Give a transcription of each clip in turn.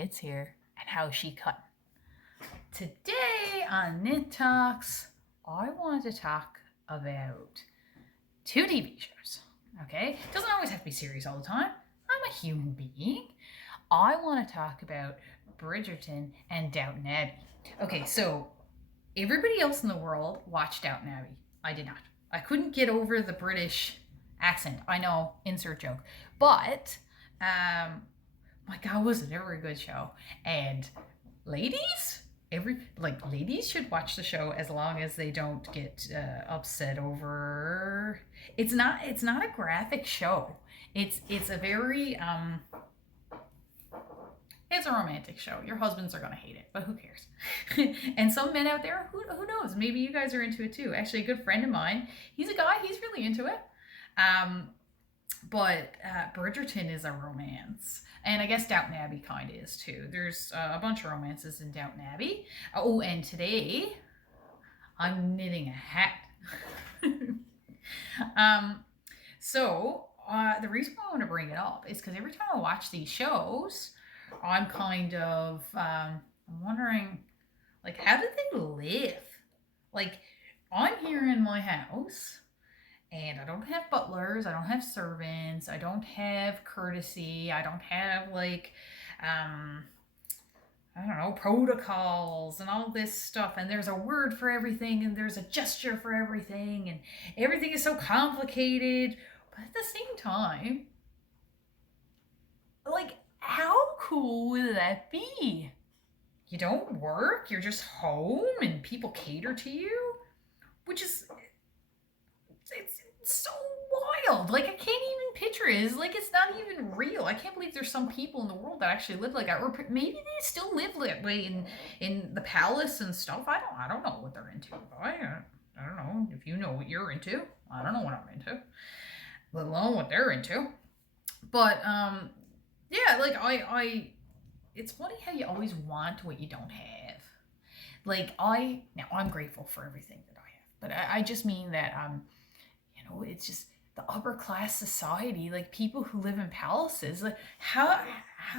knits here and how she cut. Today on Knit Talks, I want to talk about two TV shows. Okay? It doesn't always have to be series all the time. I'm a human being. I want to talk about Bridgerton and Downton Abbey. Okay, so everybody else in the world watched Downton Abbey. I did not. I couldn't get over the British accent. I know, insert joke. But, my God, was it ever a good show? And ladies, ladies should watch the show as long as they don't get upset over. It's not a graphic show. It's a very it's a romantic show. Your husbands are gonna hate it, but who cares? And some men out there, who knows? Maybe you guys are into it too. Actually, a good friend of mine, he's a guy. He's really into it. But Bridgerton is a romance. And I guess Downton Abbey kind of is too. There's a bunch of romances in Downton Abbey. Oh, and today I'm knitting a hat. The reason why I want to bring it up is because every time I watch these shows, I'm kind of I'm wondering, like, how did they live? Like, I'm here in my house and I don't have butlers, I don't have servants, I don't have courtesy, I don't have I don't know, protocols and all this stuff, and there's a word for everything and there's a gesture for everything, and everything is so complicated. But at the same time, like, how cool would that be? You don't work, you're just home and people cater to you, which is it's so wild. Like, I can't even picture it. It's like it's not even real. I can't believe there's some people in the world that actually live like that, or maybe they still live that way in the palace and stuff. I don't know what they're into. I don't know if you know what you're into. I don't know what I'm into, let alone what they're into. But yeah, like I it's funny how you always want what you don't have. Like, I'm grateful for everything that I have, but I just mean that it's just the upper class society, like people who live in palaces. Like, how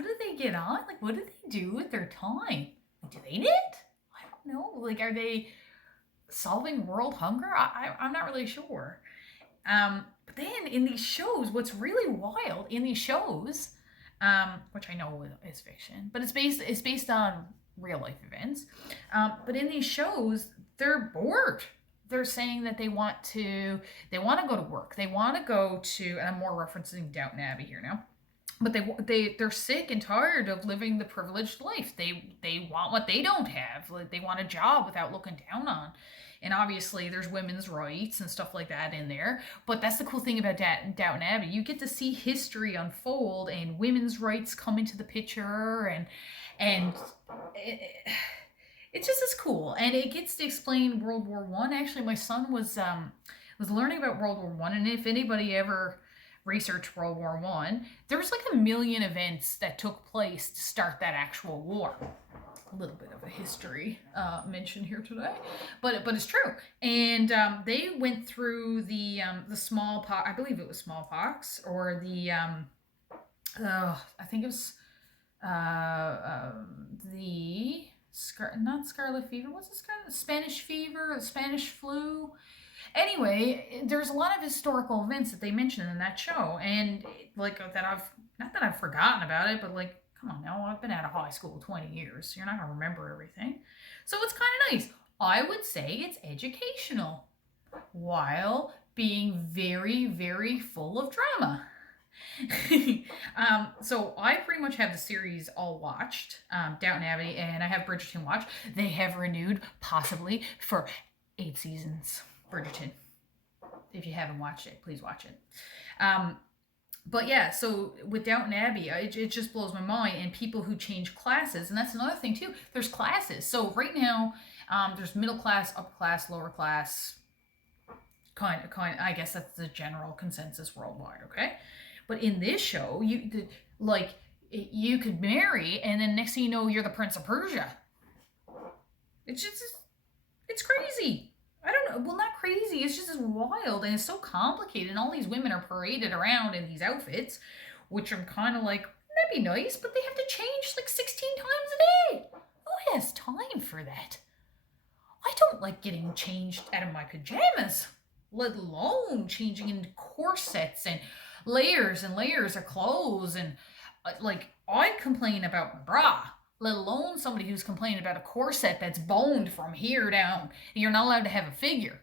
do they get on? Like, what do they do with their time? Like, do they knit? I don't know. Like, are they solving world hunger? I'm not really sure. But then in these shows, what's really wild in these shows, which I know is fiction, but it's based on real life events. But in these shows, they're bored. They're saying that they want to go to work. They want to go to, and I'm more referencing Downton Abbey here now, but they're sick and tired of living the privileged life. They want what they don't have. Like, they want a job without looking down on. And obviously there's women's rights and stuff like that in there. But that's the cool thing about Downton Abbey. You get to see history unfold and women's rights come into the picture, and it's just as cool, and it gets to explain World War One. Actually, my son was learning about World War One, and if anybody ever researched World War One, there was like a million events that took place to start that actual war. A little bit of a history mention here today, but it's true. And they went through the smallpox. I believe it was smallpox, or the I think it was the not scarlet fever. What's the scarlet? Spanish fever, Spanish flu. Anyway, there's a lot of historical events that they mentioned in that show, and like that I've forgotten about it, but like, come on now, I've been out of high school 20 years. You're not gonna remember everything, so it's kind of nice. I would say it's educational while being very, very full of drama. So I pretty much have the series all watched, Downton Abbey, and I have Bridgerton watched. They have renewed possibly for 8 seasons. Bridgerton. If you haven't watched it, please watch it. But yeah, so with Downton Abbey, it just blows my mind. And people who change classes, and that's another thing too. There's classes. So right now, there's middle class, upper class, lower class. Kind of. I guess that's the general consensus worldwide. Okay. But in this show, you could marry, and then next thing you know, you're the Prince of Persia. It's crazy. I don't know. Well, not crazy. It's just as wild, and it's so complicated. And all these women are paraded around in these outfits, which I'm kind of like, That'd be nice, but they have to change like 16 times a day. Who has time for that? I don't like getting changed out of my pajamas, let alone changing into corsets and layers of clothes. And like, I complain about my bra, let alone somebody who's complaining about a corset that's boned from here down. And you're not allowed to have a figure.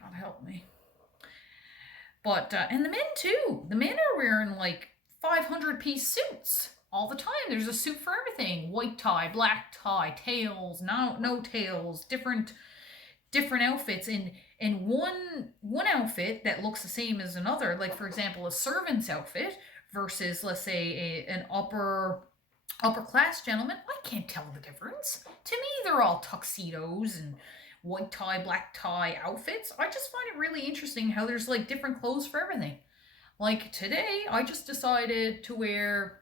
God help me. But, and the men too. The men are wearing like 500-piece suits all the time. There's a suit for everything: white tie, black tie, tails, no tails, different outfits. And one outfit that looks the same as another, like for example, a servant's outfit versus, let's say, an upper class gentleman. I can't tell the difference. To me, they're all tuxedos and white tie, black tie outfits. I just find it really interesting how there's like different clothes for everything. Like today, I just decided to wear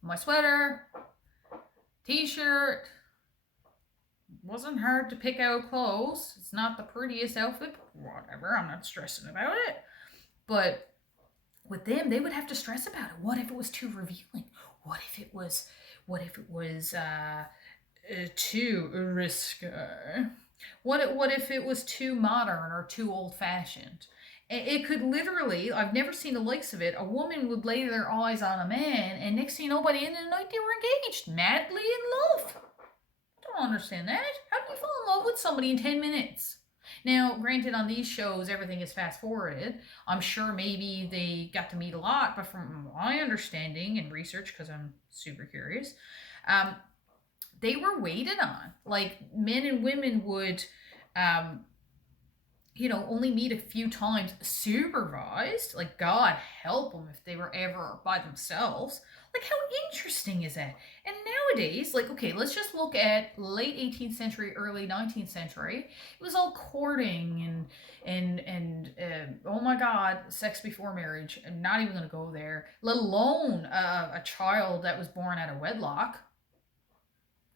my sweater, t-shirt. Wasn't hard to pick out clothes. It's not the prettiest outfit, whatever. I'm not stressing about it. But with them, they would have to stress about it. What if it was too revealing? What if it was too risque? What if it was too modern or too old-fashioned? It could literally, I've never seen the likes of it, a woman would lay their eyes on a man, and next thing you know, by the end of the night, they were engaged, madly in love. I don't understand that. How do you fall in love with somebody in 10 minutes? Now, granted, on these shows, everything is fast-forwarded. I'm sure maybe they got to meet a lot, but from my understanding and research, because I'm super curious, they were waited on. Like, men and women would, only meet a few times supervised. Like, God help them if they were ever by themselves. Like, how interesting is that? And nowadays, like, okay, let's just look at late 18th century, early 19th century. It was all courting and oh my God, sex before marriage. I'm not even going to go there. Let alone a child that was born out of wedlock.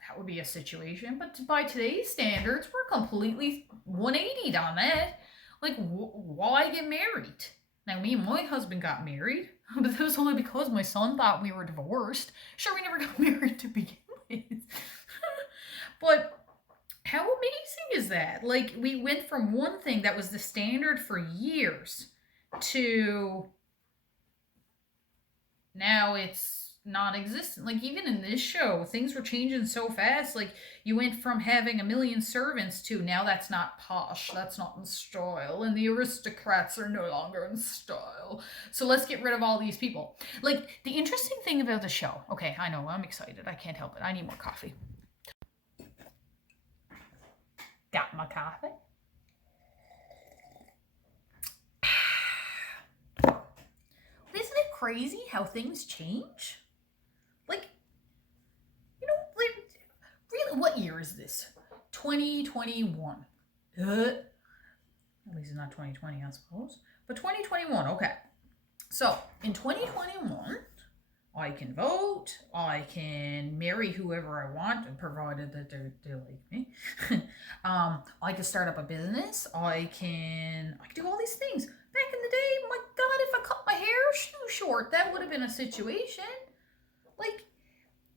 That would be a situation. But by today's standards, we're completely 180'd on that. Like, why get married? Now, me and my husband got married, but that was only because my son thought we were divorced. Sure, we never got married to begin with. But how amazing is that? Like, we went from one thing that was the standard for years to now it's non-existent. Like, even in this show, things were changing so fast. Like, you went from having a million servants to now that's not posh, that's not in style, and the aristocrats are no longer in style, so let's get rid of all these people. Like, the interesting thing about the show, okay, I know, I'm excited, I can't help it, I need more coffee. Got my coffee. Isn't it crazy how things change? Like, really, what year is this? 2021. At least it's not 2020, I suppose. But 2021, okay. So, in 2021, I can vote, I can marry whoever I want, provided that they like me. I can start up a business, I can do all these things. Back in the day, my God, if I cut my hair too short, that would have been a situation. Like,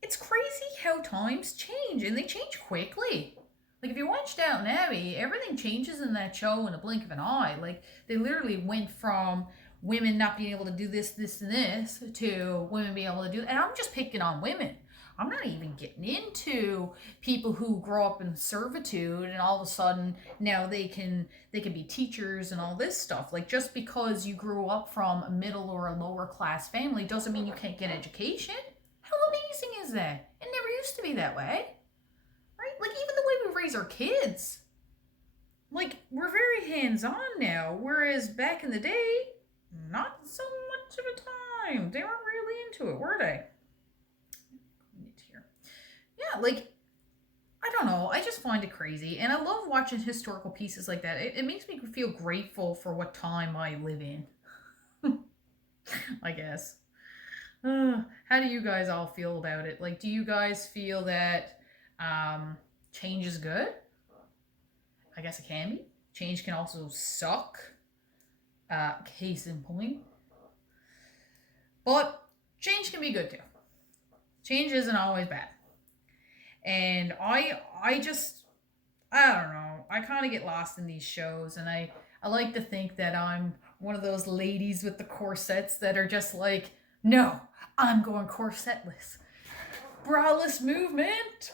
it's crazy how times change, and they change quickly. Like, if you watch Downton Abbey, everything changes in that show in a blink of an eye. Like, they literally went from women not being able to do this, and this, to women being able to do it. And I'm just picking on women. I'm not even getting into people who grow up in servitude and all of a sudden now they can be teachers and all this stuff. Like, just because you grew up from a middle or a lower class family doesn't mean you can't get education. How amazing is that? It never used to be that way, right? Like, even the way we raise our kids, like, we're very hands-on now, whereas back in the day, not so much of a time. They weren't really into it, were they? Yeah, like, I don't know. I just find it crazy. And I love watching historical pieces like that. It makes me feel grateful for what time I live in. I guess. How do you guys all feel about it? Like, do you guys feel that change is good? I guess it can be. Change can also suck. Case in point. But change can be good too. Change isn't always bad. And I don't know. I kind of get lost in these shows, and I like to think that I'm one of those ladies with the corsets that are just like, no, I'm going corsetless. Braless movement.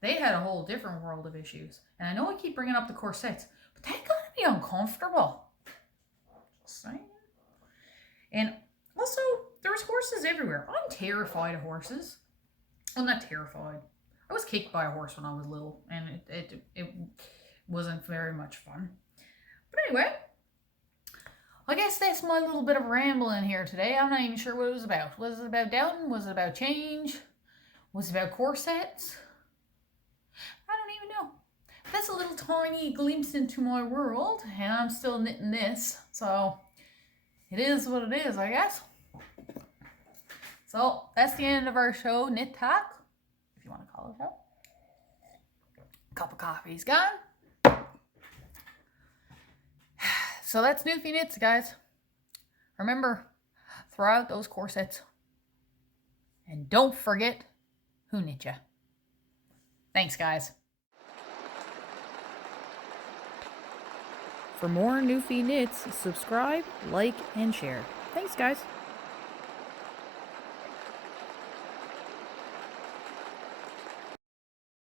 They had a whole different world of issues. And I know I keep bringing up the corsets, but they gotta be uncomfortable. Just saying. And also, there's horses everywhere. I'm terrified of horses. I'm not terrified. I was kicked by a horse when I was little, and it wasn't very much fun. But anyway, I guess that's my little bit of rambling here today. I'm not even sure what it was about. Was it about Downton? Was it about change? Was it about corsets? I don't even know. That's a little tiny glimpse into my world, and I'm still knitting this, so it is what it is, I guess. So that's the end of our show, Knit Talk, if you want to call it out. Cup of coffee's gone. So that's Newfie Knits, guys. Remember, throw out those corsets. And don't forget who knit ya. Thanks, guys. For more Newfie Knits, subscribe, like, and share. Thanks, guys.